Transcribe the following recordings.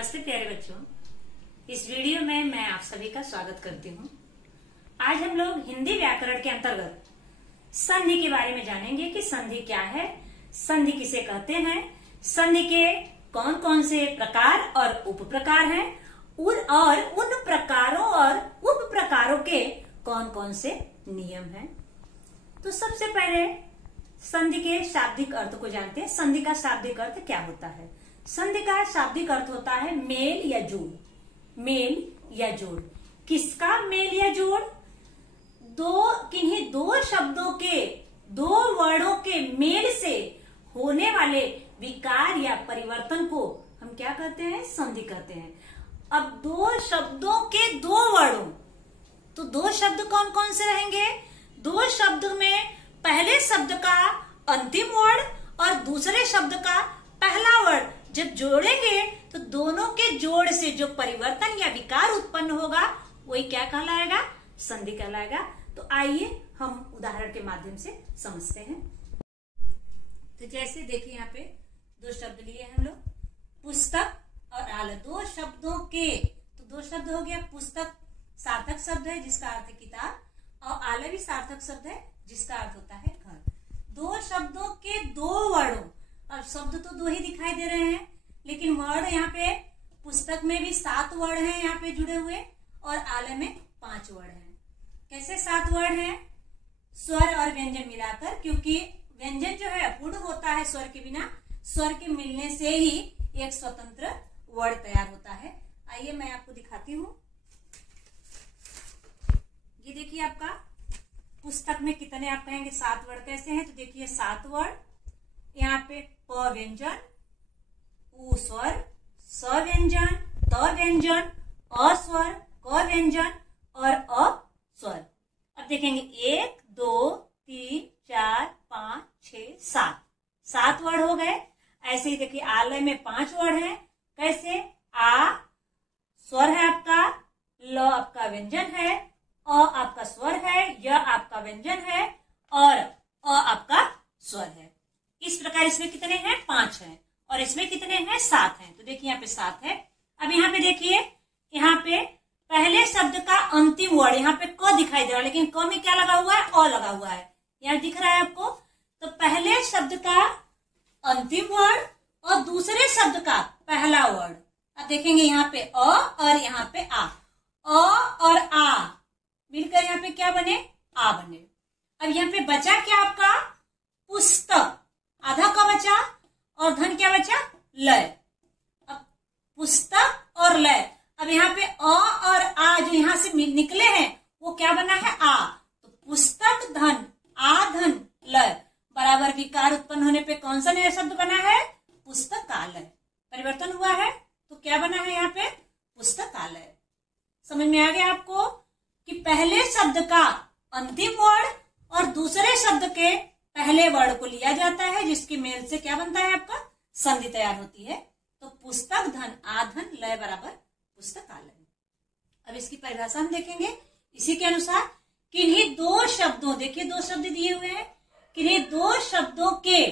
नमस्ते प्यारे बच्चों, इस वीडियो में मैं आप सभी का स्वागत करती हूँ। आज हम लोग हिंदी व्याकरण के अंतर्गत संधि के बारे में जानेंगे कि संधि क्या है, संधि किसे कहते हैं, संधि के कौन कौन से प्रकार और उप प्रकार हैं और उन प्रकारों और उप प्रकारों के कौन कौन से नियम हैं। तो सबसे पहले संधि के शाब्दिक अर्थ को जानते हैं। संधि का शाब्दिक अर्थ क्या होता है? संधि का शाब्दिक अर्थ होता है मेल या जोड़। मेल या जोड़ किसका मेल या जोड़? किन्हीं दो शब्दों के, दो वर्णों के मेल से होने वाले विकार या परिवर्तन को हम क्या कहते हैं? संधि कहते हैं। अब दो शब्दों के दो वर्णों, तो दो शब्द कौन कौन से रहेंगे? दो शब्द में पहले शब्द का अंतिम वर्ण और दूसरे शब्द का पहला वर्ण जब जोड़ेंगे तो दोनों के जोड़ से जो परिवर्तन या विकार उत्पन्न होगा वही क्या कहलाएगा? संधि कहलाएगा। तो आइए हम उदाहरण के माध्यम से समझते हैं। तो जैसे देखिए यहाँ पे दो शब्द लिए हम लोग, पुस्तक और आला। दो शब्दों के, तो दो शब्द हो गया। पुस्तक सार्थक शब्द है जिसका अर्थ है किताब, और आला भी सार्थक शब्द है जिसका अर्थ होता है घर। दो शब्दों के दो वर्णों, अब शब्द तो दो ही दिखाई दे रहे हैं लेकिन वर्ण यहाँ पे पुस्तक में भी 7 वर्ण हैं यहाँ पे जुड़े हुए और आले में 5 वर्ण हैं। कैसे 7 वर्ण हैं? स्वर और व्यंजन मिलाकर, क्योंकि व्यंजन जो है अपूर्ण होता है स्वर के बिना, स्वर के मिलने से ही एक स्वतंत्र वर्ण तैयार होता है। आइए मैं आपको दिखाती हूँ। ये देखिए आपका पुस्तक में कितने आप कहेंगे 7 वर्ण कैसे हैं? तो देखिए 7 वर्ण। यहाँ पे प व्यंजन, उ स्वर, स व्यंजन, त व्यंजन, अ स्वर, क व्यंजन और अ स्वर। अब देखेंगे 1 2 3 4 5 6 7 वर्ण हो गए। ऐसे ही देखिए आलय में 5 वर्ण है। कैसे? आ स्वर है आपका, ल आपका व्यंजन है, अ आपका स्वर है, य आपका व्यंजन है और अ आपका स्वर है। इस प्रकार इसमें कितने हैं? 5 हैं और इसमें कितने हैं? 7 हैं। तो देखिए यहाँ पे 7 है। अब यहाँ पे देखिए, यहाँ पे पहले शब्द का अंतिम वर्ण, यहाँ पे क दिखाई दे रहा है लेकिन क में क्या लगा हुआ है? अ लगा हुआ है। यहाँ दिख रहा है आपको? तो पहले शब्द का अंतिम वर्ण और दूसरे शब्द का पहला वर्ण। अब देखेंगे यहाँ पे अ और यहाँ पे आ, अ और आ मिलकर यहाँ पे क्या बने? आ बने। अब यहाँ पे बचा क्या आपका? पुस्तक। आधा का बचा और धन क्या बचा? लय। अब पुस्तक और लय। अब यहाँ पे अ और आ जो यहाँ से निकले हैं वो क्या बना है? आ। तो पुस्तक धन, आ धन लय बराबर विकार उत्पन्न होने पे कौन सा नया शब्द बना है? पुस्तकालय। परिवर्तन हुआ है तो क्या बना है यहाँ पे? पुस्तकालय। समझ में आ गया आपको कि पहले शब्द का अंतिम वर्ण और दूसरे शब्द के पहले वर्ण को लिया जाता है जिसके मेल से क्या बनता है? आपका संधि तैयार होती है। तो पुस्तक धन, आधन लय बराबर पुस्तकालय। अब इसकी परिभाषा हम देखेंगे। इसी के अनुसार किन्हीं दो शब्दों, देखिए दो शब्द दिए हुए हैं, किन्हीं दो शब्दों के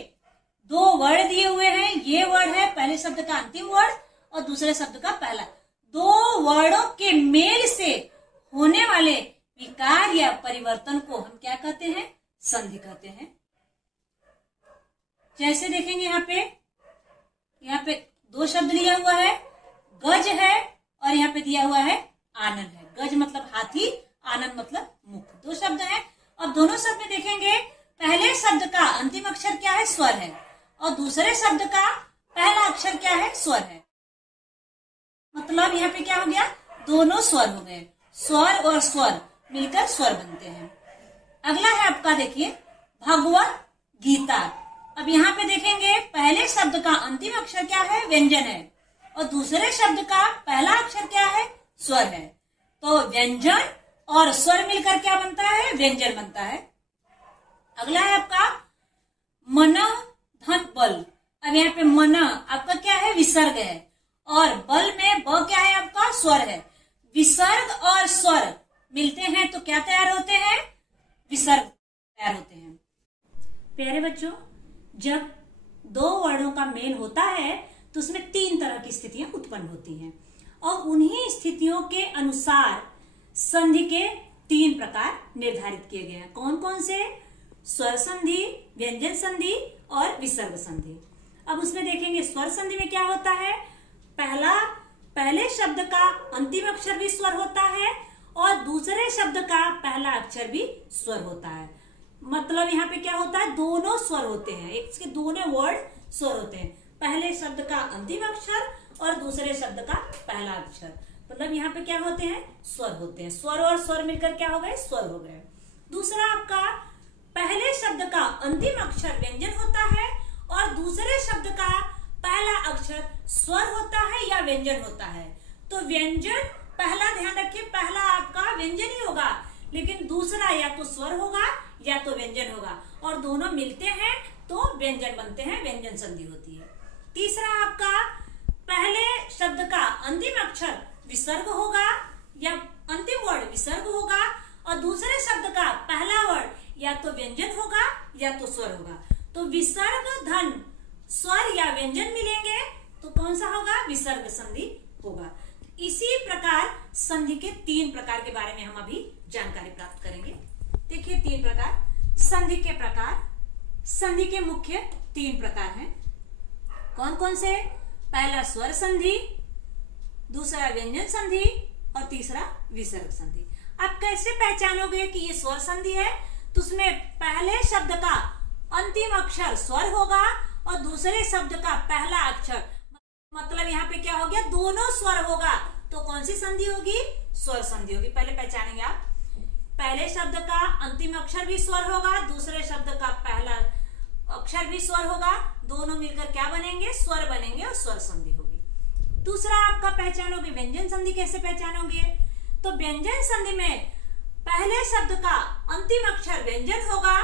दो वर्ण दिए हुए हैं। ये वर्ण है पहले शब्द का अंतिम वर्ण और दूसरे शब्द का पहला। दो वर्णों के मेल से होने वाले विकार या परिवर्तन को हम क्या कहते हैं? संधि कहते हैं। जैसे देखेंगे यहाँ पे दो शब्द दिया हुआ है, गज है और यहाँ पे दिया हुआ है आनंद है। गज मतलब हाथी, आनंद मतलब मुख। दो शब्द हैं। अब दोनों शब्द में देखेंगे पहले शब्द का अंतिम अक्षर क्या है? स्वर है और दूसरे शब्द का पहला अक्षर क्या है? स्वर है। मतलब यहाँ पे क्या हो गया? दोनों स्वर हो गए। स्वर और स्वर मिलकर स्वर बनते हैं। अगला है आपका देखिए भगवत गीता। अब यहाँ पे देखेंगे पहले शब्द का अंतिम अक्षर क्या है? व्यंजन है और दूसरे शब्द का पहला अक्षर क्या है? स्वर है। तो व्यंजन और स्वर मिलकर क्या बनता है? व्यंजन बनता है। अगला है आपका मन धन बल। अब यहाँ पे मन आपका क्या है? विसर्ग है और बल में ब क्या है? आपका स्वर है। विसर्ग और स्वर मिलते हैं तो क्या तैयार होते हैं? विसर्ग तैयार होते हैं। प्यारे बच्चों, जब दो वर्णों का मेल होता है तो उसमें 3 तरह की स्थितियां उत्पन्न होती हैं और उन्हीं स्थितियों के अनुसार संधि के 3 प्रकार निर्धारित किए गए हैं। कौन कौन से? स्वर संधि, व्यंजन संधि और विसर्ग संधि। अब उसमें देखेंगे स्वर संधि में क्या होता है, पहले शब्द का अंतिम अक्षर भी स्वर होता है और दूसरे शब्द का पहला अक्षर भी स्वर होता है। मतलब यहाँ पे क्या होता है, दोनों स्वर होते हैं, इसके दोनों वर्ड स्वर होते हैं। पहले शब्द का अंतिम अक्षर और दूसरे शब्द का पहला अक्षर, मतलब यहाँ पे क्या होते हैं, स्वर होते हैं। स्वर और स्वर मिलकर क्या हो गए, स्वर हो गए। दूसरा आपका पहले शब्द का अंतिम अक्षर व्यंजन होता है और दूसरे शब्द का पहला अक्षर स्वर होता है या व्यंजन होता है। तो व्यंजन पहला, ध्यान रखिए, पहला आपका व्यंजन ही होगा, लेकिन दूसरा या तो स्वर होगा या तो व्यंजन होगा और दोनों मिलते हैं तो व्यंजन बनते हैं, व्यंजन संधि होती है। तीसरा आपका पहले शब्द का अंतिम अक्षर विसर्ग होगा या अंतिम वर्ड विसर्ग होगा और दूसरे शब्द का पहला वर्ड या तो व्यंजन होगा या तो स्वर होगा। तो विसर्ग धन स्वर या व्यंजन मिलेंगे तो कौन सा होगा, विसर्ग संधि होगा। इसी प्रकार संधि के 3 प्रकार के बारे में हम अभी जानकारी प्राप्त करेंगे। देखिए 3 प्रकार संधि के प्रकार। संधि के मुख्य 3 प्रकार हैं। कौन कौन से? पहला स्वर संधि, दूसरा व्यंजन संधि और तीसरा विसर्ग संधि। आप कैसे पहचानोगे कि ये स्वर संधि है? तो उसमें पहले शब्द का अंतिम अक्षर स्वर होगा और दूसरे शब्द का पहला अक्षर, मतलब यहाँ पे क्या हो गया, दोनों स्वर होगा तो कौन सी संधि होगी, स्वर संधि होगी। पहले पहचानेंगे आप, पहले शब्द का अंतिम अक्षर भी स्वर होगा, दूसरे शब्द का पहला अक्षर भी स्वर होगा, दोनों मिलकर क्या बनेंगे, स्वर बनेंगे और स्वर संधि होगी। दूसरा आपका पहचानोगे व्यंजन संधि। कैसे पहचानोगे? तो व्यंजन संधि में पहले शब्द का अंतिम अक्षर व्यंजन होगा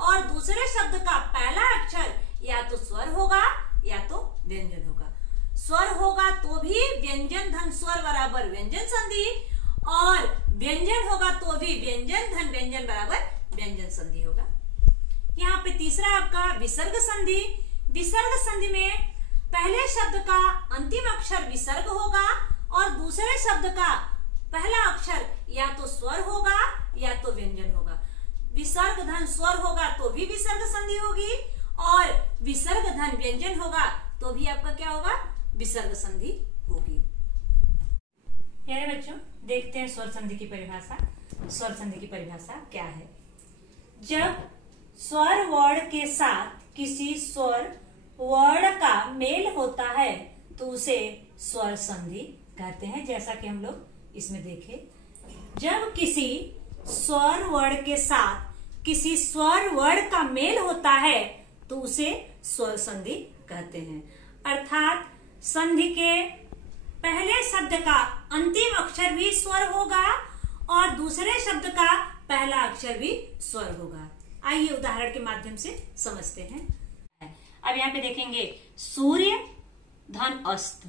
और दूसरे शब्द का पहला अक्षर या तो स्वर होगा या तो व्यंजन होगा। स्वर होगा तो भी व्यंजन धन स्वर बराबर व्यंजन संधि और व्यंजन होगा तो भी व्यंजन धन व्यंजन बराबर व्यंजन संधि होगा। यहाँ पे तीसरा आपका विसर्ग संधि। विसर्ग संधि में पहले शब्द का अंतिम अक्षर विसर्ग होगा और दूसरे शब्द का पहला अक्षर या तो स्वर होगा या तो व्यंजन होगा। विसर्ग धन स्वर होगा तो भी विसर्ग संधि होगी और विसर्ग धन व्यंजन होगा तो भी आपका क्या होगा, विसर्ग संधि होगी। प्यारे बच्चों, देखते हैं स्वर संधि की परिभाषा। स्वर संधि की परिभाषा क्या है? जब स्वर वर्ड के साथ किसी स्वर वर्ड का मेल होता है तो उसे स्वर संधि कहते हैं। जैसा कि हम लोग इसमें देखें, जब किसी स्वर वर्ड के साथ किसी स्वर वर्ड का मेल होता है तो उसे स्वर संधि कहते हैं। अर्थात संधि के पहले शब्द का अंतिम अक्षर भी स्वर होगा और दूसरे शब्द का पहला अक्षर भी स्वर होगा। आइए उदाहरण के माध्यम से समझते हैं। अब यहाँ पे देखेंगे सूर्य धन अस्त,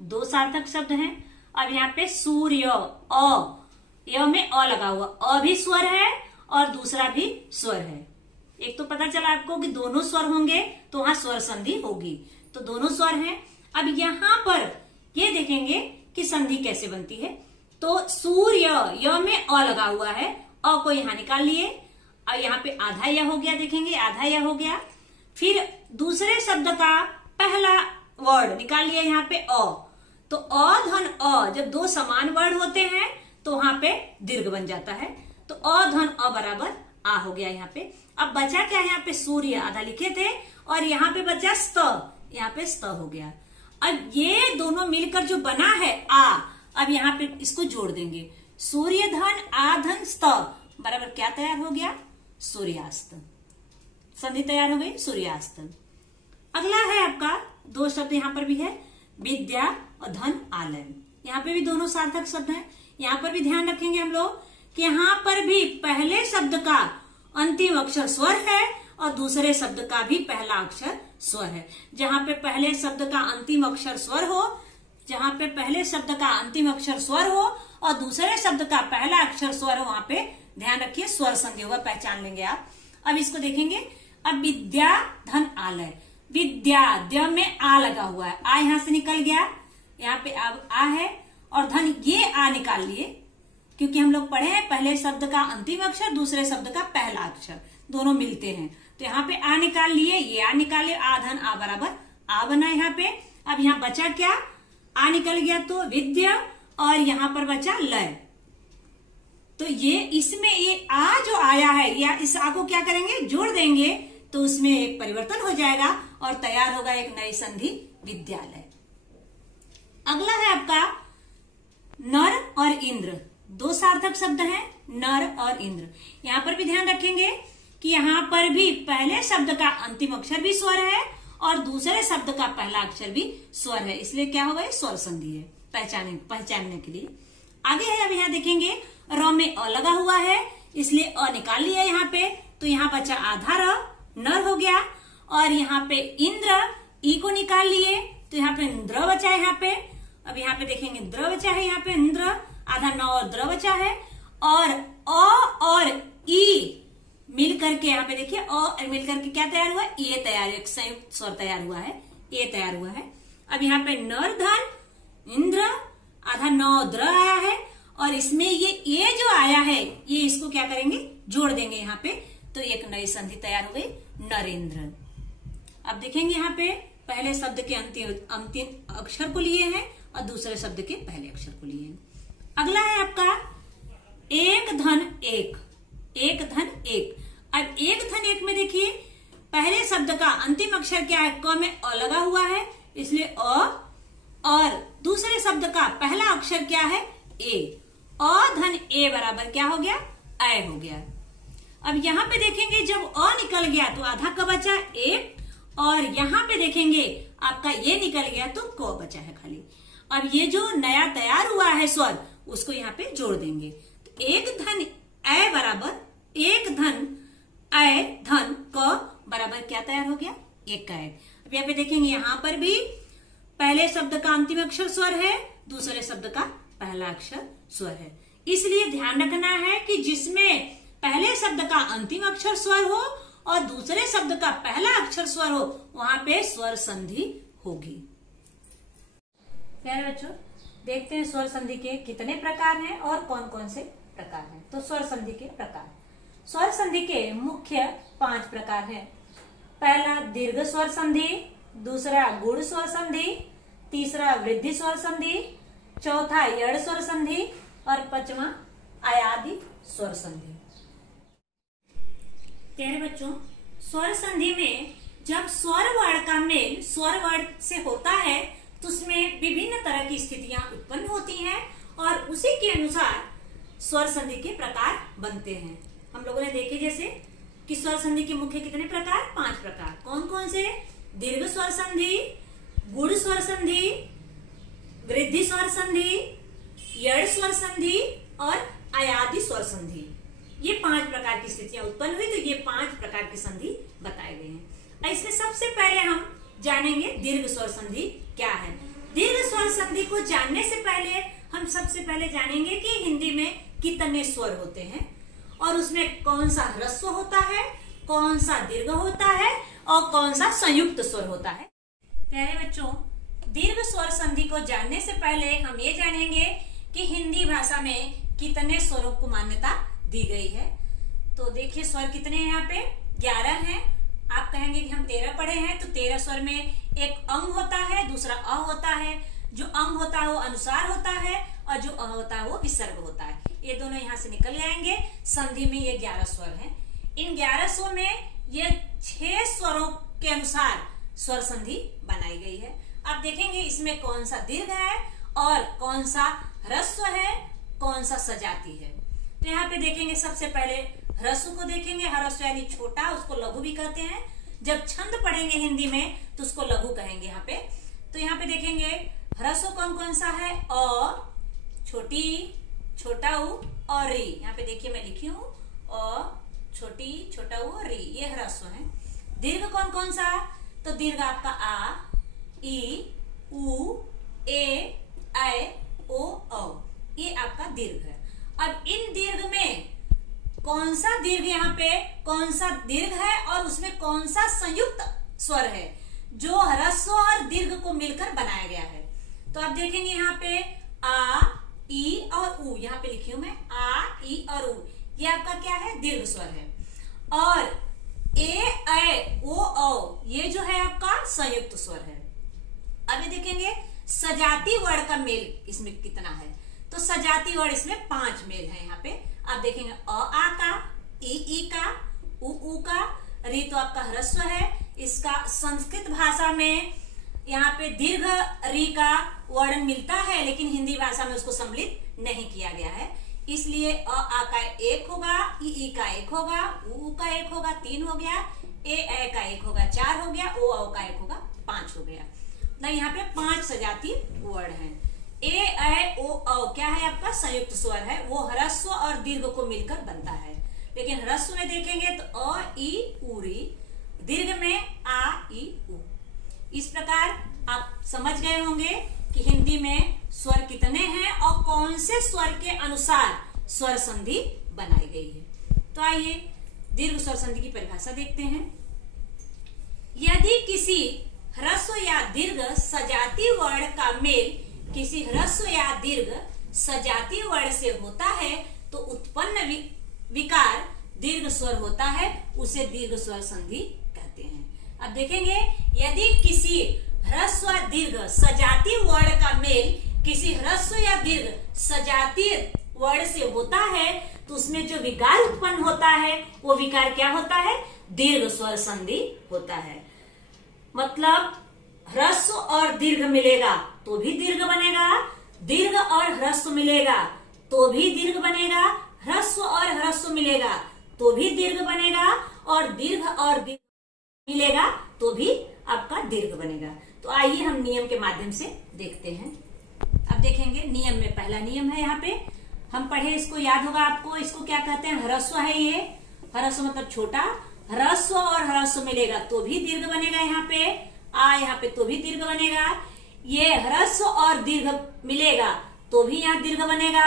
2 सार्थक शब्द हैं। अब यहाँ पे सूर्य, अ, य में अ लगा हुआ, अ भी स्वर है और दूसरा भी स्वर है। एक तो पता चला आपको कि दोनों स्वर होंगे तो वहां स्वर संधि होगी, तो दोनों स्वर हैं। अब यहाँ पर ये देखेंगे कि संधि कैसे बनती है। तो सूर्य, य में अ लगा हुआ है, अ को यहाँ निकाल लिए और यहाँ पे आधा य हो गया, देखेंगे आधा य हो गया। फिर दूसरे शब्द का पहला वर्ड निकाल लिया यहाँ पे अ, तो अ धन अ, जब 2 समान वर्ड होते हैं तो वहां पे दीर्घ बन जाता है, तो अ धन अ बराबर आ हो गया यहाँ पे। अब बचा क्या, यहाँ पे सूर्य आधा लिखे थे और यहाँ पे बचा स्त, यहाँ पे स्त हो गया। अब ये दोनों मिलकर जो बना है आ, अब यहाँ पे इसको जोड़ देंगे, सूर्य धन आ धन स्त बराबर क्या तैयार हो गया, सूर्यास्त। संधि तैयार हो गई, सूर्यास्त। अगला है आपका 2 शब्द यहाँ पर भी है, विद्या और धन आलय। यहाँ पे भी दोनों सार्थक शब्द हैं। यहाँ पर भी ध्यान रखेंगे हम लोग कि यहाँ पर भी पहले शब्द का अंतिम अक्षर स्वर है और दूसरे शब्द का भी पहला अक्षर स्वर है। जहाँ पे पहले शब्द का अंतिम अक्षर स्वर हो, जहाँ पे पहले शब्द का अंतिम अक्षर स्वर हो और दूसरे शब्द का पहला अक्षर स्वर हो, वहां पे ध्यान रखिए स्वर संधि होगा, पहचान लेंगे आप। अब इसको देखेंगे, अब विद्या धन आलय, विद्या, द में आ लगा हुआ है, आ यहां से निकल गया, यहाँ पे अब आ है, और धन ये आ निकाल लिए, क्योंकि हम लोग पढ़े हैं पहले शब्द का अंतिम अक्षर दूसरे शब्द का पहला अक्षर दोनों मिलते हैं, तो यहाँ पे आ निकाल लिए, ये आ निकाले, आ धन आ बराबर आ बना यहाँ पे। अब यहाँ बचा क्या, आ निकल गया तो विद्या, और यहाँ पर बचा लय। तो ये इसमें ये आ जो आया है, या इस आ को क्या करेंगे, जोड़ देंगे, तो उसमें एक परिवर्तन हो जाएगा और तैयार होगा एक नई संधि विद्यालय। अगला है आपका नर और इंद्र, दो सार्थक शब्द हैं, नर और इंद्र। यहां पर भी ध्यान रखेंगे कि यहाँ पर भी पहले शब्द का अंतिम अक्षर भी स्वर है और दूसरे शब्द का पहला अक्षर भी स्वर है, इसलिए क्या होगा, ये स्वर संधि है पहचानने के लिए। आगे है, अब यहाँ देखेंगे र में अ लगा हुआ है, इसलिए अ निकाल लिया यहाँ पे, तो यहाँ बचा आधा र, नर हो गया, और यहाँ पे इंद्र, ई को निकाल लिए, तो यहाँ पे द्र बचा है यहाँ पे। अब यहाँ पे देखेंगे द्र बचा है, यहाँ पे इंद्र, आधा न और द्र बचा है, और अ और ई मिल करके यहाँ पे देखिए अ मिल करके क्या तैयार हुआ, ये तैयार, एक संयुक्त स्वर तैयार हुआ है, ये तैयार हुआ है। अब यहाँ पे नर धन इंद्र, आधा न द्र आया है, और इसमें ये जो आया है, ये इसको क्या करेंगे, जोड़ देंगे यहाँ पे, तो एक नई संधि तैयार हो गई, नरेंद्र। अब देखेंगे यहाँ पे पहले शब्द के अंतिम अक्षर को लिए हैं और दूसरे शब्द के पहले अक्षर को लिए हैं। अगला है आपका एक धन एक, एक धन एक। अब एक धन एक में देखिए पहले शब्द का अंतिम अक्षर क्या है, क में अ लगा हुआ है, इसलिए अ, और दूसरे शब्द का पहला अक्षर क्या है, ए, अ धन ए बराबर क्या हो गया, ऐ हो गया। अब यहाँ पे देखेंगे जब अ निकल गया तो आधा क बचा एक, और यहाँ पे देखेंगे आपका ये निकल गया तो क बचा है खाली। अब ये जो नया तैयार हुआ है स्वर, उसको यहाँ पे जोड़ देंगे, तो एक धन ऐ बराबर एक धन ऐ धन क बराबर क्या तैयार हो गया, एक ऐ। अब यहाँ पे देखेंगे यहाँ पर भी पहले शब्द का अंतिम अक्षर स्वर है, दूसरे शब्द का पहला अक्षर स्वर है, इसलिए ध्यान रखना है कि जिसमें पहले शब्द का अंतिम अक्षर स्वर हो और दूसरे शब्द का पहला अक्षर स्वर हो, वहां पे स्वर संधि होगी। प्यारे बच्चों, देखते हैं स्वर संधि के कितने प्रकार हैं और कौन कौन से प्रकार हैं। तो स्वर संधि के प्रकार, स्वर संधि के मुख्य 5 प्रकार हैं। पहला दीर्घ स्वर संधि, दूसरा गुण स्वर संधि, तीसरा वृद्धि स्वर संधि, चौथा यड़ स्वर संधि, और 5वां आयादी स्वर संधि। प्यारे बच्चों, स्वर संधि में जब स्वर वर्ण का मेल स्वर वर्ण से होता है तो उसमें विभिन्न तरह की स्थितियां उत्पन्न होती हैं और उसी के अनुसार स्वर संधि के प्रकार बनते हैं। हम लोगों ने देखे जैसे कि स्वर संधि के मुख्य कितने प्रकार, 5 प्रकार। कौन कौन से, दीर्घ स्वर संधि, गुण स्वर संधि, वृद्धि स्वर संधि, यड़ स्वर संधि और आयादी स्वर संधि। ये 5 प्रकार की स्थितियां उत्पन्न हुई, तो ये 5 प्रकार की संधि बताए गए हैं। इसमें सबसे पहले हम जानेंगे दीर्घ स्वर संधि क्या है। दीर्घ स्वर संधि को जानने से पहले हम सबसे पहले जानेंगे कि हिंदी में कितने स्वर होते हैं और उसमें कौन सा ह्रस्व होता है, कौन सा दीर्घ होता है और कौन सा संयुक्त स्वर होता है। प्यारे बच्चों, दीर्घ स्वर संधि को जानने से पहले हम ये जानेंगे कि हिंदी भाषा में कितने स्वरों को मान्यता दी गई है। तो देखिए स्वर कितने हैं, यहाँ पे 11 हैं। आप कहेंगे कि हम 13 पढ़े हैं, तो 13 स्वर में एक अंग होता है, दूसरा अ होता है। जो अंग होता है वो अनुसार होता है और जो अ होता है वो विसर्ग होता है। ये दोनों यहाँ से निकल जाएंगे। संधि में ये 11 स्वर हैं। इन 11 स्वर में ये 6 स्वरों के अनुसार स्वर संधि बनाई गई है। अब देखेंगे इसमें कौन सा दीर्घ है और कौन सा ह्रस्व है, कौन सा सजाती है। तो यहाँ पे देखेंगे सबसे पहले ह्रस्व को देखेंगे। ह्रस्व यानी छोटा, उसको लघु भी कहते हैं। जब छंद पढ़ेंगे हिंदी में तो उसको लघु कहेंगे यहाँ पे। तो यहाँ पे देखेंगे ह्रस्व कौन कौन सा है, अ, छोटी, छोटा उ और री। यहाँ पे देखिए मैं लिखी हूँ अ, छोटी, छोटा उ और री, ये ह्रस्व है। दीर्घ कौन कौन सा, तो दीर्घ आपका आ, ई, उ, ए, ऐ, ओ, औ, ये आपका दीर्घ है। अब इन दीर्घ में कौन सा दीर्घ, यहाँ पे कौन सा दीर्घ है और उसमें कौन सा संयुक्त स्वर है। जो ह्रस्व और दीर्घ को मिलकर बनाया गया है। तो आप देखेंगे यहाँ पे आ, ई और उ, यहाँ पे लिखी हूं मैं आ, ई और उ, ये आपका क्या है, दीर्घ स्वर है। और ए, ओ, औ ये जो है आपका संयुक्त स्वर है। अब ये देखेंगे सजाती वर्ण का मेल इसमें कितना है। तो सजाती वर्ण इसमें 5 मेल है। यहाँ पे आप देखेंगे आ का, ई का, उ का, री तो आपका ह्रस्व है। इसका संस्कृत भाषा में यहाँ पे दीर्घ री का वर्ण मिलता है, लेकिन हिंदी भाषा में उसको सम्मिलित नहीं किया गया है, इसलिए आ का 1 होगा, ई का 1 होगा, उ का 1 होगा, 3 हो गया, ए का 1 होगा, 4 हो गया, ओ का 1 होगा, 5 हो गया। मतलब यहाँ पे 5 सजाती वर्ण है। ए, ओ, औ क्या है आपका संयुक्त स्वर है, वो ह्रस्व और दीर्घ को मिलकर बनता है। लेकिन ह्रस्व में देखेंगे तो अ, ई, उ, री, दीर्घ में आ, ई, उ। इस प्रकार आप समझ गए होंगे कि हिंदी में स्वर कितने हैं और कौन से स्वर के अनुसार स्वर संधि बनाई गई है। तो आइए दीर्घ स्वर संधि की परिभाषा देखते हैं। यदि किसी ह्रस्व या दीर्घ सजाती वर्ण का मेल किसी ह्रस्व या दीर्घ सजाती वर्ण से होता है तो उत्पन्न विकार दीर्घ स्वर होता है, उसे दीर्घ स्वर संधि कहते हैं। अब देखेंगे यदि किसी ह्रस्व दीर्घ सजाती वर्ण का मेल किसी ह्रस्व या दीर्घ सजाती वर्ण से होता है तो उसमें जो विकार उत्पन्न होता है वो विकार क्या होता है, दीर्घ स्वर संधि होता है। मतलब ह्रस्व और दीर्घ मिलेगा तो भी दीर्घ बनेगा, दीर्घ और ह्रस्व मिलेगा तो भी दीर्घ बनेगा, ह्रस्व और ह्रस्व मिलेगा तो भी दीर्घ बनेगा, और दीर्घ और दीर्घ मिलेगा तो भी आपका दीर्घ बनेगा। तो आइए हम नियम के माध्यम से देखते हैं। अब देखेंगे नियम में पहला नियम है, यहाँ पे हम पढ़े, इसको याद होगा आपको, इसको क्या कहते हैं, ह्रस्व है ये, ह्रस्व मतलब छोटा, ह्रस्व और ह्रस्व मिलेगा तो भी दीर्घ बनेगा। यहाँ पे आ, यहाँ पे तो भी दीर्घ बनेगा, ये ह्रस्व और दीर्घ मिलेगा तो भी यहाँ दीर्घ बनेगा,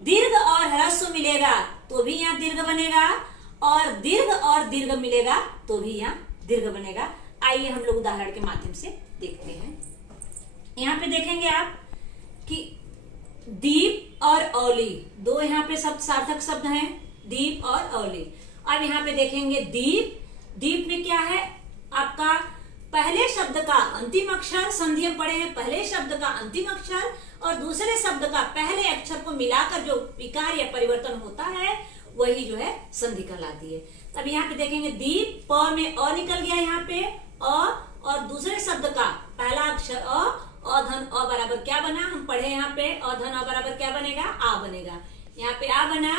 दीर्घ और ह्रस्व मिलेगा तो भी यहाँ दीर्घ बनेगा, और दीर्घ और दीर्घ मिलेगा तो भी यहाँ दीर्घ बनेगा। आइए हम लोग उदाहरण के माध्यम से देखते हैं। यहाँ पे देखेंगे आप कि दीप और औली, दो यहाँ पे शब्द सार्थक शब्द हैं, दीप और औली। अब यहाँ पे देखेंगे दीप, दीप में क्या है आपका पहले शब्द का अंतिम अक्षर, संधि हम पढ़े हैं, पहले शब्द का अंतिम अक्षर और दूसरे शब्द का पहले अक्षर को मिलाकर जो विकार या परिवर्तन होता है वही जो है संधि कहलाती है। अब यहाँ पे देखेंगे दीप, प में अ निकल गया, यहाँ पे अ, और दूसरे शब्द का पहला अक्षर अ धन अ बराबर क्या बना, हम पढ़े यहाँ पे अ धन अ बराबर क्या बनेगा, आ बनेगा, यहाँ पे आ बना।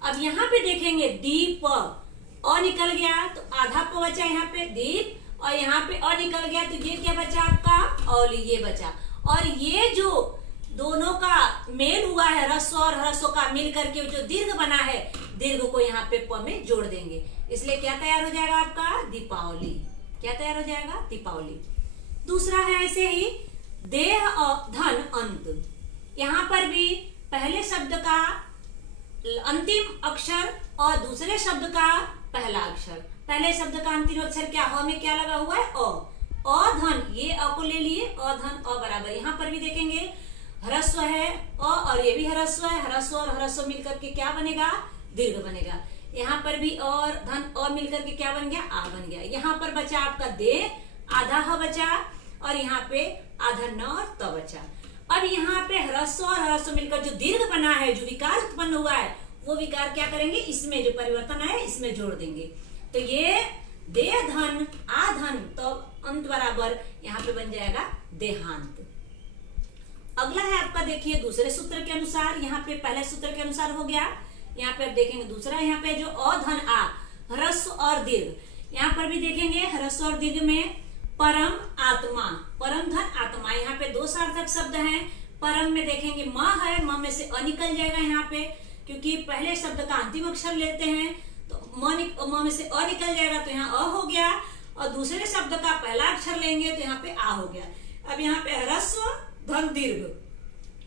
अब यहाँ पे देखेंगे दीप, अ निकल गया तो आधा प बचा यहाँ पे दीप, और यहाँ पे अ निकल गया तो ये क्या बचा आपका औली, ये बचा। और ये जो दोनों का मेल हुआ है, ह्रस्व और ह्रस्व का मिल करके जो दीर्घ बना है, दीर्घ को यहाँ पे प में जोड़ देंगे, इसलिए क्या तैयार हो जाएगा आपका दीपावली। क्या तैयार हो जाएगा, दीपावली। दूसरा है ऐसे ही देह और धन अंत, यहाँ पर भी पहले शब्द का अंतिम अक्षर और दूसरे शब्द का पहला अक्षर, पहले शब्द का अंतिम अक्षर क्या, ह में क्या लगा हुआ है अ धन, ये अ को ले लिए, अ धन अ बराबर, यहाँ पर भी देखेंगे ह्रस्व है अ और ये भी ह्रस्व है, ह्रस्व और ह्रस्व मिलकर के क्या बनेगा, दीर्घ बनेगा। यहाँ पर भी और धन अ मिलकर के क्या बन गया, आ बन गया। यहाँ पर बचा आपका दे, आधा ह बचा, और यहाँ पे आधा न और त बचा। अब यहाँ पे ह्रस्व और ह्रस्व मिलकर जो दीर्घ बना है, जो विकार उत्पन्न हुआ है, वो विकार क्या करेंगे, इसमें जो परिवर्तन है इसमें जोड़ देंगे। तो ये दे धन आ धन तो अंत बराबर यहाँ पे बन जाएगा देहांत। अगला है आपका देखिए दूसरे सूत्र के अनुसार, यहाँ पे पहले सूत्र के अनुसार हो गया, यहाँ पे आप देखेंगे दूसरा, यहाँ पे जो अ धन आ, ह्रस्व और दीर्घ, यहाँ पर भी देखेंगे ह्रस्व और दीर्घ में परम आत्मा, परम धन आत्मा, यहाँ पे दो सार्थक शब्द हैं। परम में देखेंगे म है, म में से अ निकल जाएगा यहाँ पे, क्योंकि पहले शब्द का अंतिम अक्षर लेते हैं तो म में से अ निकल जाएगा तो यहाँ अ हो गया, और दूसरे शब्द का पहला अक्षर लेंगे तो यहाँ पे आ हो गया। अब यहाँ पे ह्रस्व धन दीर्घ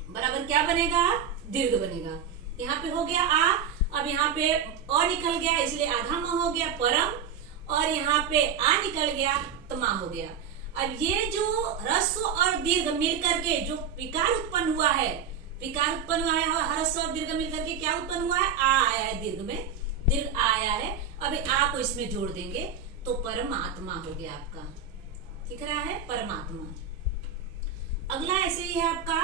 बराबर क्या बनेगा, दीर्घ बनेगा। यहाँ पे हो गया आ, अब यहाँ पे अ निकल गया इसलिए आधा म हो गया परम, और यहाँ पे आ निकल गया तो मा हो गया। अब ये जो ह्रस्व और दीर्घ मिलकर के जो विकार उत्पन्न हुआ है, विकार उत्पन्न हुआ है, ह्रस्व और दीर्घ मिलकर के क्या उत्पन्न हुआ है, आ आया है, दीर्घ में दीर्घ आया है। अभी आ को इसमें जोड़ देंगे तो परमात्मा हो गया आपका, दिख रहा है परमात्मा। अगला ऐसे ही है आपका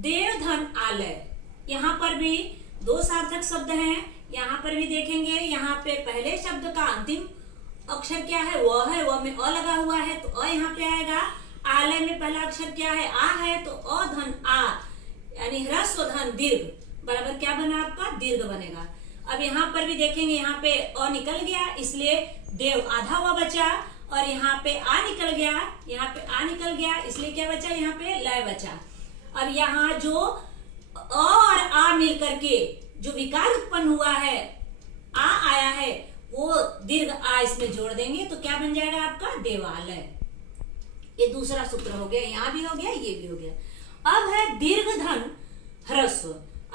देव धन आलय। यहाँ पर भी दो सार्थक शब्द हैं। यहाँ पर भी देखेंगे, यहाँ पे पहले शब्द का अंतिम अक्षर क्या है, वह है, वह में अ लगा हुआ है तो अ यहाँ पे आएगा। आलय में पहला अक्षर क्या है, आ है, तो अ धन आ यानी ह्रस्व धन दीर्घ बराबर क्या बना आपका, दीर्घ बनेगा। अब यहाँ पर भी देखेंगे, यहाँ पे अ निकल गया इसलिए देव आधा हुआ बचा, और यहाँ पे आ निकल गया, यहाँ पे आ निकल गया इसलिए क्या बचा, यहाँ पे लय बचा। अब यहाँ जो अ और आ मिलकर के जो विकार उत्पन्न हुआ है, आ आया है, वो दीर्घ आ इसमें जोड़ देंगे तो क्या बन जाएगा आपका, देवालय। ये दूसरा सूत्र हो गया, यहाँ भी हो गया, ये भी हो गया। अब है दीर्घ धन ह्रस्व।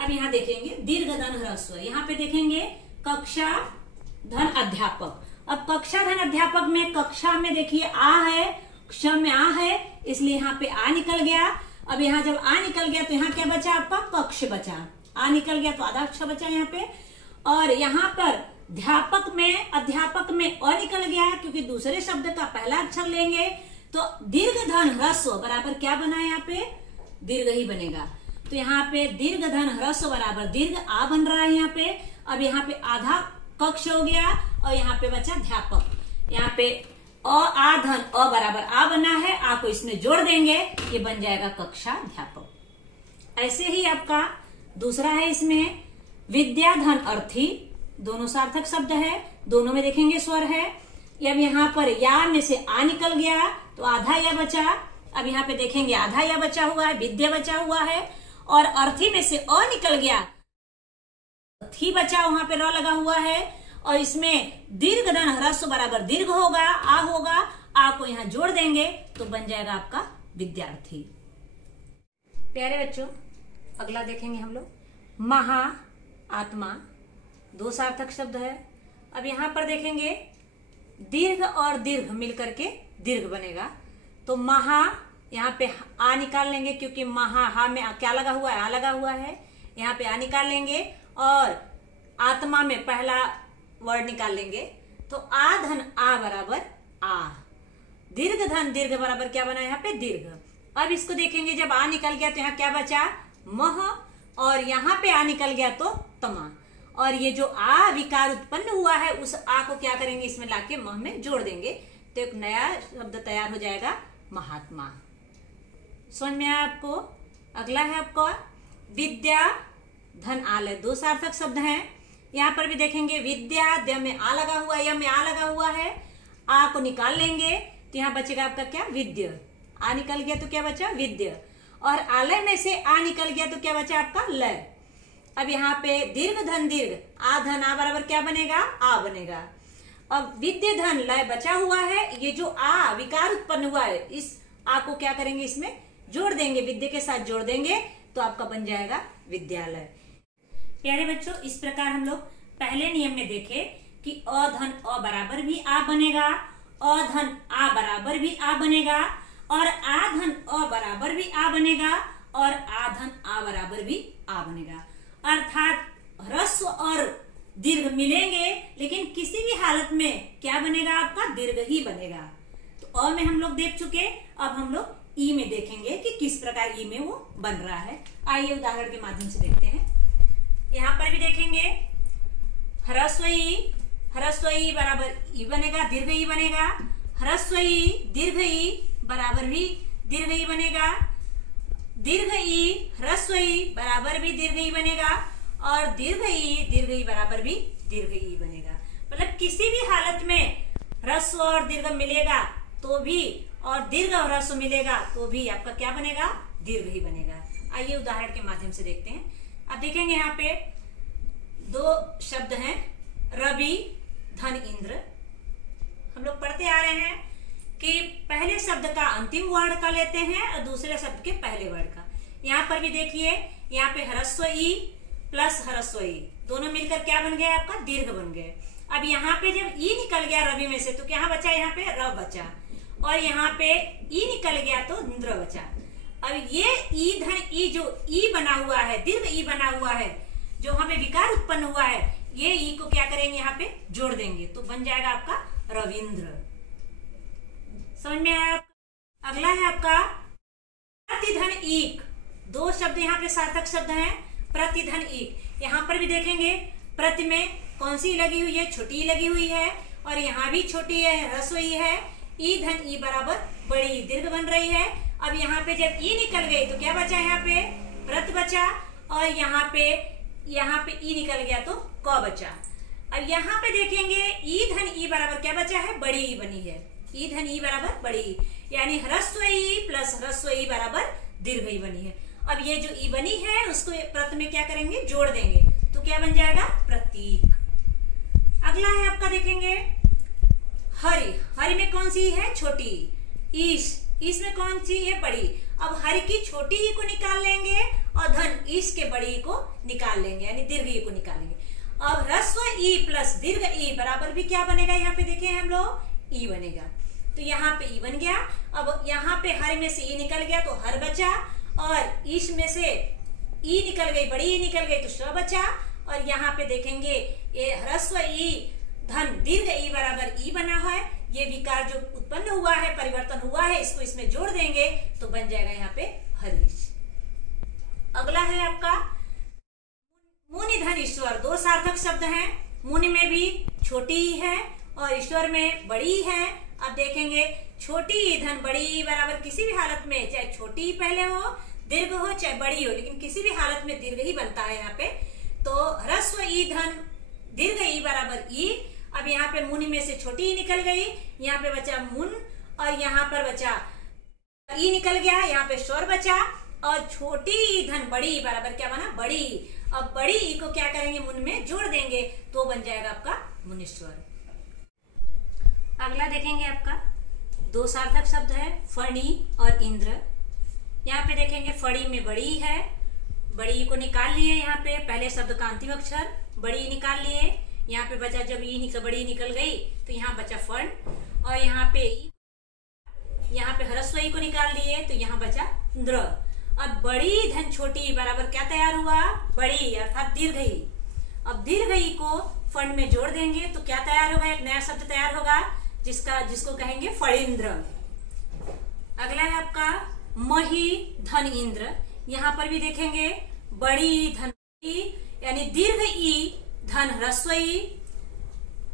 अब यहाँ देखेंगे दीर्घ धन ह्रस्व, यहाँ पे देखेंगे कक्षा धन अध्यापक। अब कक्षा धन अध्यापक में कक्षा में देखिए आ है, क्ष में आ है, इसलिए यहाँ पे आ निकल गया। अब यहाँ जब आ निकल गया तो यहाँ क्या बचा आपका, कक्ष बचा। आ निकल गया तो आधा अक्षर बचा यहाँ पे। और यहाँ पर अध्यापक में अ निकल गया क्योंकि दूसरे शब्द का पहला अक्षर लेंगे तो दीर्घ धन ह्रस्व बराबर क्या बना, यहाँ पे दीर्घ ही बनेगा। तो यहाँ पे दीर्घ धन ह्रस्व बराबर दीर्घ आ बन रहा है यहाँ पे। अब यहाँ पे आधा कक्ष हो गया और यहाँ पे बचा अध्यापक। यहाँ पे आ धन अ बराबर आ बना है, आ को इसमें जोड़ देंगे, ये बन जाएगा कक्षा अध्यापक। ऐसे ही आपका दूसरा है, इसमें विद्या धन अर्थी, दोनों सार्थक शब्द है, दोनों में देखेंगे स्वर है। अब यहाँ पर या में से आ निकल गया तो आधा या बचा। अब यहाँ पे देखेंगे आधा या बचा हुआ है, विद्या बचा हुआ है, और अर्थी में से अ निकल गया, थी बचा, वहां पे र लगा हुआ है, और इसमें दीर्घ धन ह्रस्व बराबर दीर्घ होगा, आ होगा, आ को यहाँ जोड़ देंगे तो बन जाएगा आपका विद्यार्थी। प्यारे बच्चों, अगला देखेंगे हम लोग महा आत्मा, दो सार्थक शब्द है। अब यहाँ पर देखेंगे दीर्घ और दीर्घ मिलकर के दीर्घ बनेगा, तो महा यहाँ पे आ निकाल लेंगे क्योंकि महा हा में क्या लगा हुआ है, आ लगा हुआ है, यहाँ पे आ निकाल लेंगे, और आत्मा में पहला वर्ड निकाल लेंगे तो आ धन आ बराबर आ, दीर्घ धन दीर्घ बराबर क्या बना यहाँ पे, दीर्घ। अब इसको देखेंगे, जब आ निकल गया तो यहाँ क्या बचा, मह, और यहाँ पे आ निकल गया तो तमा, और ये जो आ विकार उत्पन्न हुआ है उस आ को क्या करेंगे, इसमें लाके मह में जोड़ देंगे तो एक नया शब्द तैयार हो जाएगा, महात्मा। समझ में आया आपको। अगला है आपको विद्या धन आलय, दो सार्थक शब्द हैं। यहाँ पर भी देखेंगे विद्या, द में आ लगा हुआ है, य में आ लगा हुआ है, आ को निकाल लेंगे तो यहाँ बचेगा आपका क्या, विद्य। आ निकल गया तो क्या बचा, विद्य, और आलय में से आ निकल गया तो क्या बचा आपका, लय। अब यहाँ पे दीर्घ धन दीर्घ, आ धन आ बराबर क्या बनेगा, आ बनेगा। अब विद्य धन लय बचा हुआ है, ये जो आ विकार उत्पन्न हुआ है इस आ को क्या करेंगे, इसमें जोड़ देंगे, विद्या के साथ जोड़ देंगे तो आपका बन जाएगा विद्यालय। प्यारे बच्चों, इस प्रकार हम लोग पहले नियम में देखे कि अ धन अ बराबर भी आ बनेगा, अ धन आ बराबर भी आ बनेगा, और आ धन अ बराबर भी आ बनेगा, और आ धन आ बराबर भी आ बनेगा। अर्थात ह्रस्व और दीर्घ मिलेंगे लेकिन किसी भी हालत में क्या बनेगा आपका, दीर्घ ही बनेगा। तो अ में हम लोग देख चुके, अब हम लोग ई में देखेंगे कि किस प्रकार ई में वो बन रहा है। आइए उदाहरण के माध्यम से देखते हैं। यहाँ पर भी देखेंगे ह्रस्व ई बराबर ई बनेगा, दीर्घ ई बनेगा, ह्रस्व ई दीर्घ ई बराबर भी दीर्घ ई बनेगा, दीर्घ ई ह्रस्व ई बराबर भी दीर्घ ई बनेगा, और दीर्घ ई बराबर भी दीर्घ ई बनेगा। मतलब किसी भी हालत में ह्रस्व और दीर्घ मिलेगा तो भी, और दीर्घ और ह्रस्व मिलेगा तो भी आपका क्या बनेगा, दीर्घ ही बनेगा। आइए उदाहरण के माध्यम से देखते हैं। अब देखेंगे यहाँ पे दो शब्द हैं, रवि धन इंद्र। हम लोग पढ़ते आ रहे हैं कि पहले शब्द का अंतिम वर्ण का लेते हैं और दूसरे शब्द के पहले वर्ण का। यहाँ पर भी देखिए, यहाँ पे ह्रस्व ई प्लस ह्रस्व ई दोनों मिलकर क्या बन गया आपका, दीर्घ बन गए। अब यहाँ पे जब ई निकल गया रवि में से तो क्या बचा, यहाँ पे र बचा, और यहाँ पे ई निकल गया तो द्र बचा। अब ये ई धन ई जो ई बना हुआ है, दीर्घ ई बना हुआ है, जो हमें विकार उत्पन्न हुआ है, ये ई को क्या करेंगे यहाँ पे जोड़ देंगे तो बन जाएगा आपका रविंद्र। समझ में आया? अगला है आपका प्रतिधन ईक। दो शब्द यहाँ पे सार्थक शब्द हैं, प्रतिधन ईक। यहाँ पर भी देखेंगे प्रति में कौन सी लगी हुई है, छोटी लगी हुई है, और यहाँ भी छोटी है, ह्रस्व ई है। ई धन ई बराबर बड़ी दीर्घ बन रही है। अब यहाँ पे जब ई निकल गई तो क्या बचा, यहाँ पे प्रत बचा, और यहाँ पे ई निकल गया तो क बचा। अब यहाँ पे देखेंगे ई धन ई बराबर क्या बचा है, बड़ी ई बनी है। ई धन ई बराबर बड़ी ई, यानी ह्रस्व ई प्लस ह्रस्व ई बराबर दीर्घ ई बनी है। अब ये जो ई बनी है उसको प्रत में क्या करेंगे, जोड़ देंगे तो क्या बन जाएगा, प्रतीक। अगला है आपका देखेंगे हरि। हरि में कौन सी है, छोटी। ईश में कौन सी है, बड़ी। अब हरि की छोटी ई को निकाल लेंगे और धन ईश के बड़ी ई को निकाल लेंगे, यानी दीर्घ ई को निकालेंगे। अब ह्रस्व ई प्लस दीर्घ ई बराबर भी क्या बनेगा, यहाँ पे देखें हम लोग, ई बनेगा। तो यहाँ पे ई बन गया। अब यहाँ पे हरि में से ई निकल गया तो हर बचा, और ईश में से ई निकल गई, बड़ी ई निकल गई तो श बचा। और यहाँ पे देखेंगे ये ह्रस्व ई धन दीर्घ ई बराबर ई बना है। ये विकार जो उत्पन्न हुआ है, परिवर्तन हुआ है, इसको इसमें जोड़ देंगे तो बन जाएगा यहाँ पे हरीश। अगला है आपका मुनि धन ईश्वर। दो सार्थक शब्द हैं। मुनि में भी छोटी ई है और ईश्वर में बड़ी है। अब देखेंगे छोटी ई धन बड़ी ई बराबर किसी भी हालत में, चाहे छोटी ई पहले हो, दीर्घ हो, चाहे बड़ी हो, लेकिन किसी भी हालत में दीर्घ ही बनता है यहाँ पे। तो ह्रस्व ई धन दीर्घ ई बराबर ई। अब यहाँ पे मुनि में से छोटी ई निकल गई, यहाँ पे बचा मुन, और यहाँ पर बचा ई निकल गया, यहाँ पे स्वर बचा, और छोटी ई धन बड़ी ई बराबर क्या बना, बड़ी ई। अब बड़ी ई को क्या करेंगे, मुन में जोड़ देंगे तो बन जाएगा आपका मुनीश्वर। अगला देखेंगे आपका दो सार्थक शब्द है, फणी और इंद्र। यहाँ पे देखेंगे फड़ी में बड़ी है, बड़ी को निकाल लिए। यहाँ पे पहले शब्द का अंतिम अक्षर बड़ी निकाल लिए। यहाँ पे बचा जब बड़ी निकल गई तो यहाँ बचा फण, और यहाँ पे ह्रस्व ई को निकाल दिए तो यहाँ बचा द्र। अब बड़ी धन छोटी बराबर क्या तैयार हुआ, बड़ी अर्थात दीर्घ ई। अब दीर्घ ई को फण में जोड़ देंगे तो क्या तैयार होगा, एक नया शब्द तैयार होगा जिसको कहेंगे फणींद्र। अगला है आपका मही धन इंद्र। यहाँ पर भी देखेंगे बड़ी धन यानी दीर्घ ई धन ह्रस्व ई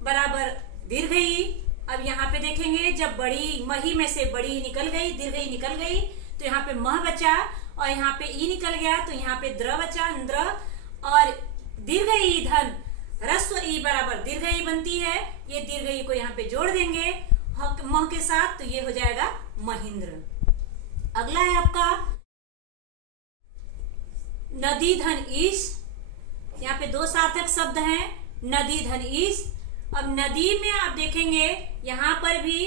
बराबर दीर्घ ई। अब यहाँ पे देखेंगे जब बड़ी मही में से बड़ी निकल गई, दीर्घ ई निकल गई तो यहाँ पे मह बचा, और यहाँ पे ई निकल गया तो यहाँ पे द्र बचा, इंद्र। और दीर्घ ई धन ह्रस्व ई बराबर दीर्घ ई बनती है। ये दीर्घ ई को यहाँ पे जोड़ देंगे मह के साथ तो ये हो जाएगा महेंद्र। अगला है आपका नदी धन ईश। यहाँ पे दो सार्थक शब्द हैं, नदी धन ईश। अब नदी में आप देखेंगे यहाँ पर भी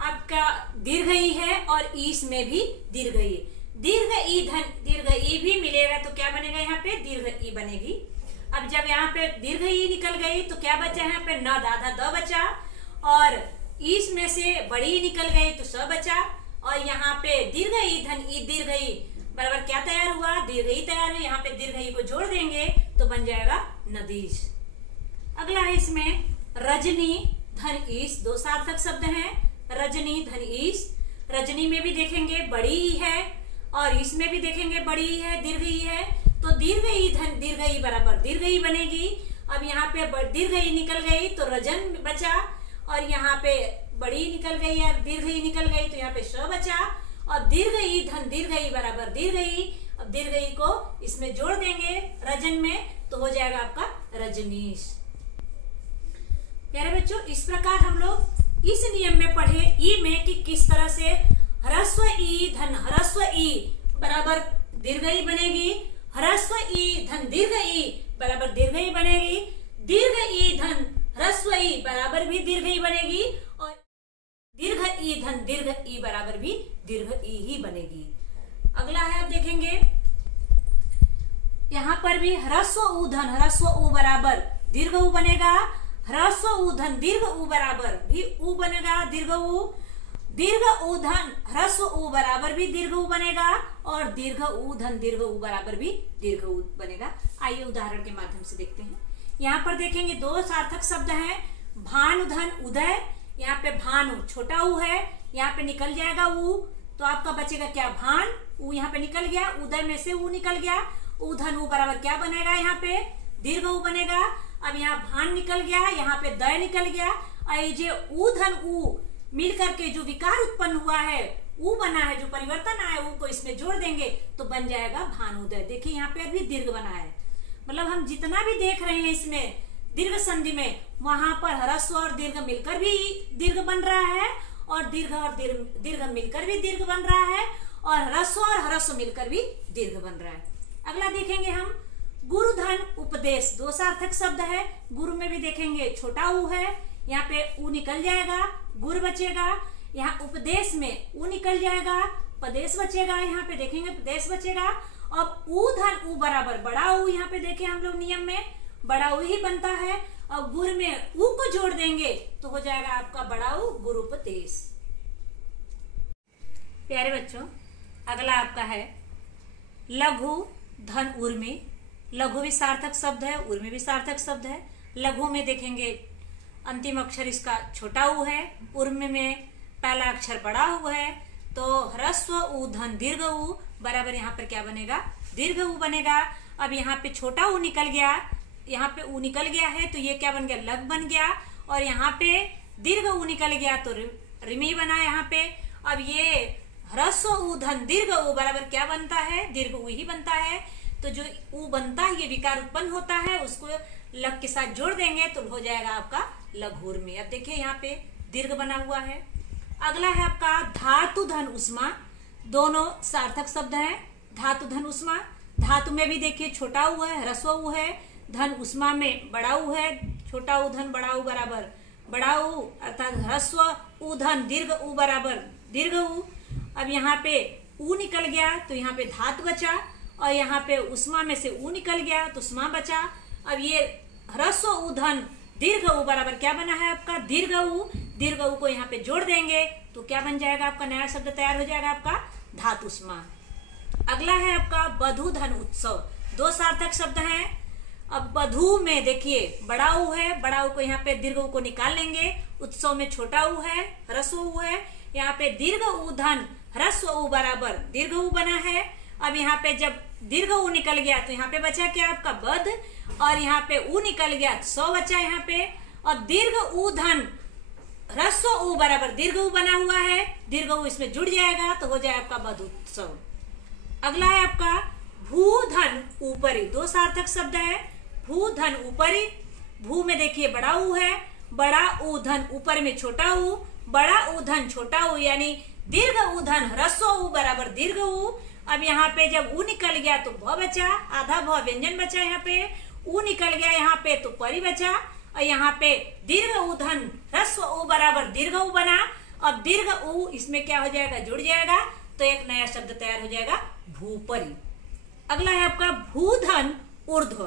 आपका दीर्घ ई है और ईश में भी दीर्घ ई। दीर्घ ई धन दीर्घ ई भी मिलेगा तो क्या बनेगा, यहाँ पे दीर्घ ई बनेगी। अब जब यहाँ पे दीर्घ ई निकल गई तो क्या बचा, यहाँ पे न दाधा द बचा, और ईश में से बड़ी निकल गई तो स बचा, और यहाँ पे दीर्घ ई धन ई दीर्घ ई बराबर क्या तैयार हुआ, दीर्घ ई तैयार हुआ। यहाँ पे दीर्घ ई को जोड़ देंगे तो बन जाएगा नदीश। अगला है इसमें रजनी धन ईश। दो सार्थक शब्द हैं, रजनी धन ईश। रजनी में भी देखेंगे बड़ी ई है और इसमें भी देखेंगे बड़ी ई है, दीर्घ ई है, तो दीर्घ ई धन दीर्घ ई बराबर दीर्घ ई बनेगी। अब यहाँ पे दीर्घ ई निकल गई तो रजन बचा, और यहाँ पे बड़ी निकल गई और दीर्घ ई निकल गई तो यहाँ पे श बचा, और दीर्घ ई धन दीर्घ ई बराबर दीर्घ ई। अब दीर्घ ई को इसमें जोड़ देंगे रजन में तो हो जाएगा आपका रजनीश। प्यारे बच्चों, इस प्रकार हम लोग इस नियम में पढ़े ई में कि किस तरह से ह्रस्व ई धन ह्रस्व ई बराबर दीर्घ ई बनेगी, ह्रस्व ई धन दीर्घ ई बराबर दीर्घ ई बनेगी, दीर्घ ई धन ह्रस्व ई बराबर भी दीर्घ ई बनेगी, और दीर्घ ई धन दीर्घ ई बराबर भी दीर्घ ई ही बनेगी। अगला है आप देखेंगे यहाँ पर भी ह्रस्व उ धन ह्रस्व उ बराबर दीर्घ उ बनेगा, ह्रस्व उ धन दीर्घ उ बराबर भी उ बनेगा दीर्घ उ, दीर्घ ऊ धन ह्रस्व ऊ बराबर भी दीर्घ ऊ बनेगा और दीर्घ ऊ धन दीर्घ ऊ बराबर भी दीर्घ ऊ बनेगा। आइए उदाहरण के माध्यम से देखते हैं। यहाँ पर देखेंगे दो सार्थक शब्द हैं, भानु धन उदय। यहाँ पे भानु छोटा ऊ है, यहाँ पे निकल जाएगा ऊ, तो आपका बचेगा क्या, भान। ऊ यहाँ पे निकल गया, उदय में से ऊ निकल गया, ऊ धन ऊ बराबर क्या बनेगा, यहाँ पे दीर्घ ऊ बनेगा। अब यहाँ भान निकल गया, यहाँ पे दय निकल गया, और ये ऊ धन ऊ मिल करके जो विकार उत्पन्न हुआ है, ऊ बना है, जो परिवर्तन आया ऊ को इसमें जोड़ देंगे तो बन जाएगा भानुदय। देखिए यहाँ पे अभी दीर्घ बना है, मतलब हम जितना भी देख रहे हैं इसमें दीर्घ संधि में, वहां पर ह्रस्व और दीर्घ मिलकर भी दीर्घ बन रहा है, और दीर्घ और दीर्घ मिलकर भी दीर्घ बन रहा है, और ह्रस्व और ह्रस्व मिलकर भी दीर्घ बन रहा है। अगला देखेंगे हम गुरु धन उपदेश। दो सार्थक शब्द है, गुरु में भी देखेंगे छोटा ऊ है, यहाँ पे ऊ निकल जाएगा, गुरु बचेगा। यहाँ उपदेश में ऊ निकल जाएगा, पदेश बचेगा, यहाँ पे देखेंगे प्रदेश बचेगा। अब ऊ धन ऊ बराबर बड़ा ऊ, यहाँ पे देखे हम लोग नियम में बड़ा ऊ ही बनता है, और गुरु में ऊ को जोड़ देंगे तो हो जाएगा आपका बड़ा ऊ गुरुपदेश। प्यारे बच्चों, अगला आपका है लघु धन उर्मी। लघु भी सार्थक शब्द है, उर्मी भी सार्थक शब्द है। लघु में देखेंगे अंतिम अक्षर इसका छोटा ऊ है, उर्मी में पहला अक्षर बड़ा ऊ है, तो ह्रस्व ऊ धन दीर्घ ऊ बराबर यहाँ पर क्या बनेगा, दीर्घ ऊ बनेगा। अब यहाँ पे छोटा ऊ निकल गया, यहाँ पे ऊ निकल गया है तो ये क्या बन गया, लघु बन गया, और यहाँ पे दीर्घ ऊ निकल गया तो रिमी बना यहाँ पे। अब ये ह्रस्व ऊ धन दीर्घ ऊ बराबर क्या बनता है, दीर्घ ऊ ही बनता है। तो जो ऊ बनता है, ये विकार उत्पन्न होता है, उसको लघु के साथ जोड़ देंगे तो हो जाएगा आपका लघु उर्मी। अब देखिए यहाँ पे दीर्घ बना हुआ है। अगला है आपका धातु धन उष्मा। दोनों सार्थक शब्द है, धातु धन उष्मा। धातु में भी देखिए छोटा ऊ है, ह्रस्व ऊ है, धन उष्मा में बड़ा ऊ है, छोटा ऊ धन बड़ा ऊ बराबर बड़ा ऊ, अर्थात ह्रस्व ऊ धन दीर्घ ऊ बराबर दीर्घ ऊ। अब यहाँ पे ऊ निकल गया तो यहाँ पे धातु बचा, और यहाँ पे उष्मा में से ऊ निकल गया तो उष्मा बचा। अब ये ह्रस्व ऊ धन दीर्घ ऊ बराबर क्या बना है आपका, दीर्घ ऊ। दीर्घ ऊ को यहाँ पे जोड़ देंगे तो क्या बन जाएगा, आपका नया शब्द तैयार हो जाएगा, आपका धातुष्मा। अगला है आपका वधु धन उत्सव। दो सार्थक शब्द हैं। अब वधु में देखिए बड़ा ऊ है, बड़ा ऊ को यहाँ पे दीर्घ ऊ को निकाल लेंगे, उत्सव में छोटा ऊ है, ह्रस्व ऊ है, यहाँ पे दीर्घ ऊ धन ह्रस्व ऊ बराबर दीर्घ ऊ बना है। अब यहाँ पे जब दीर्घ ऊ निकल गया तो यहाँ पे बचा क्या आपका बद, और यहाँ पे ऊ निकल गया तो सौ बचा यहाँ पे, और दीर्घ ऊ धन ह्रस्व ऊ बराबर दीर्घ ऊ बना हुआ है, दीर्घ ऊ इसमें जुड़ जाएगा तो हो जाए आपका बधुत्सव। अगला है आपका भू धन ऊपरी। दो सार्थक शब्द है, भू धन ऊपरी। भू में देखिए बड़ा ऊ है, बड़ा ऊ धन ऊपर में छोटा ऊ, बड़ा ऊ धन छोटा ऊ, यानी दीर्घ ऊ धन ह्रस्व ऊ बराबर दीर्घ ऊ। अब यहाँ पे जब ऊ निकल गया तो भ बचा, आधा भ व्यंजन बचा, यहाँ पे ऊ निकल गया यहाँ पे तो परी बचा, और यहाँ पे दीर्घ ऊ धन ह्रस्व ऊ बराबर दीर्घ ऊ बना। अब दीर्घ ऊ इसमें क्या हो जाएगा, जुड़ जाएगा, तो एक नया शब्द तैयार हो जाएगा भूपरी। अगला है आपका भूधन ऊर्ध्व।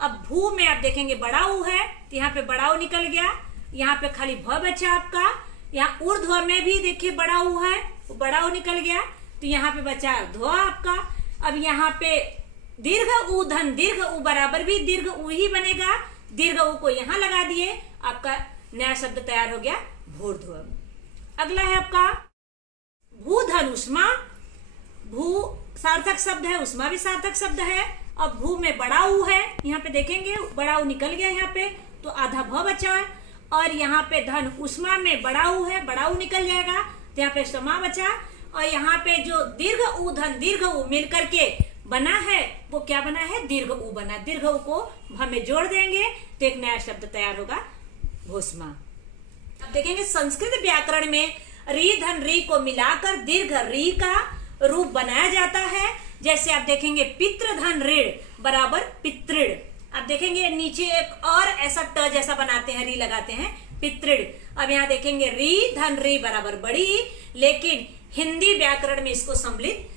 अब भू में आप देखेंगे बड़ा ऊ है तो यहाँ पे बड़ा ऊ निकल गया, यहाँ पे खाली भ बचा आपका। यहाँ ऊर्ध्व में भी देखिए बड़ा ऊ है, बड़ा ऊ निकल गया तो यहाँ पे बचा ध्व आपका। अब यहाँ पे दीर्घ ऊ धन दीर्घ ऊ बराबर भी दीर्घ ऊ ही बनेगा, दीर्घ ऊ को यहाँ लगा दिए, आपका नया शब्द तैयार हो गया भूर्ध्व। अगला है आपका भू धन उष्मा। भू सार्थक शब्द है, उष्मा भी सार्थक शब्द है। अब भू में बड़ा ऊ है, यहाँ पे देखेंगे बड़ा ऊ निकल गया यहाँ पे तो आधा भ बचा है, और यहाँ पे धन उष्मा में बड़ा ऊ है, बड़ा ऊ निकल जाएगा तो यहाँ पे समा बचा, और यहाँ पे जो दीर्घ ऊ धन दीर्घ ऊ मिल करके बना है वो क्या बना है, दीर्घ ऊ बना। दीर्घ ऊ को हमें जोड़ देंगे तो एक नया शब्द तैयार होगा भूष्मा। अब देखेंगे संस्कृत व्याकरण में री धन री को मिलाकर दीर्घ री का रूप बनाया जाता है। जैसे आप देखेंगे पितृ धन ऋण बराबर पितृण। आप देखेंगे नीचे एक और ऐसा ट जैसा बनाते हैं, री लगाते हैं, पितृण। अब यहाँ देखेंगे री धन री बराबर बड़ी, लेकिन हिंदी व्याकरण में इसको सम्मिलित,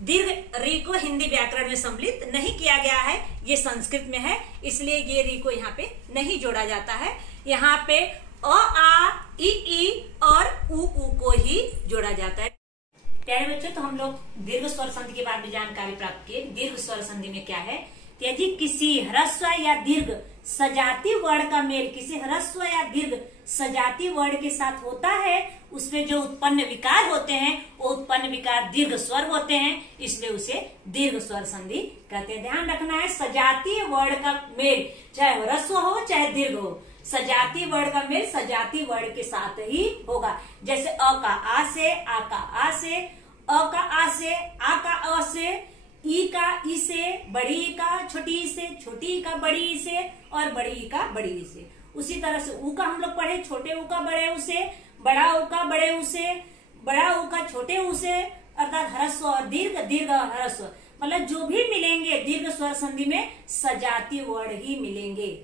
दीर्घ री को हिंदी व्याकरण में सम्मिलित नहीं किया गया है, ये संस्कृत में है, इसलिए ये री को यहाँ पे नहीं जोड़ा जाता है। यहाँ पे अ आ ई और उ को ही जोड़ा जाता है। प्यारे बच्चों, तो हम लोग दीर्घ स्वर संधि के बारे में जानकारी प्राप्त किए। दीर्घ स्वर संधि में क्या है कि यदि किसी ह्रस्व या दीर्घ सजाती वर्ण का मेल किसी ह्रस्व या दीर्घ सजाती वर्ण के साथ होता है, उसमें जो उत्पन्न विकार होते हैं वो उत्पन्न विकार दीर्घ स्वर होते हैं, इसलिए उसे दीर्घ स्वर संधि कहते हैं। ध्यान रखना है, सजाती वर्ण का मेल चाहे ह्रस्व हो चाहे दीर्घ हो, सजाती वर्ण का मेल सजाती वर्ण के साथ ही होगा। जैसे अ का आ से, आ का आ से, अ का आ से, आ का अ से, ई का ई से, बड़ी ई का छोटी ई से, छोटी ई का बड़ी ई से और बड़ी ई का बड़ी ई से। उसी तरह से ऊ का हम लोग पढ़े, छोटे ऊ का बड़े ऊ से, बड़ा ऊ का बड़े ऊ से, बड़ा ऊ का छोटे ऊ से, अर्थात ह्रस्व और दीर्घ, दीर्घ और ह्रस्व, मतलब जो भी मिलेंगे दीर्घ स्वर संधि में सजाती वर्ण ही मिलेंगे,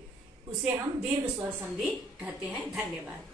उसे हम दीर्घ स्वर संधि कहते हैं। धन्यवाद।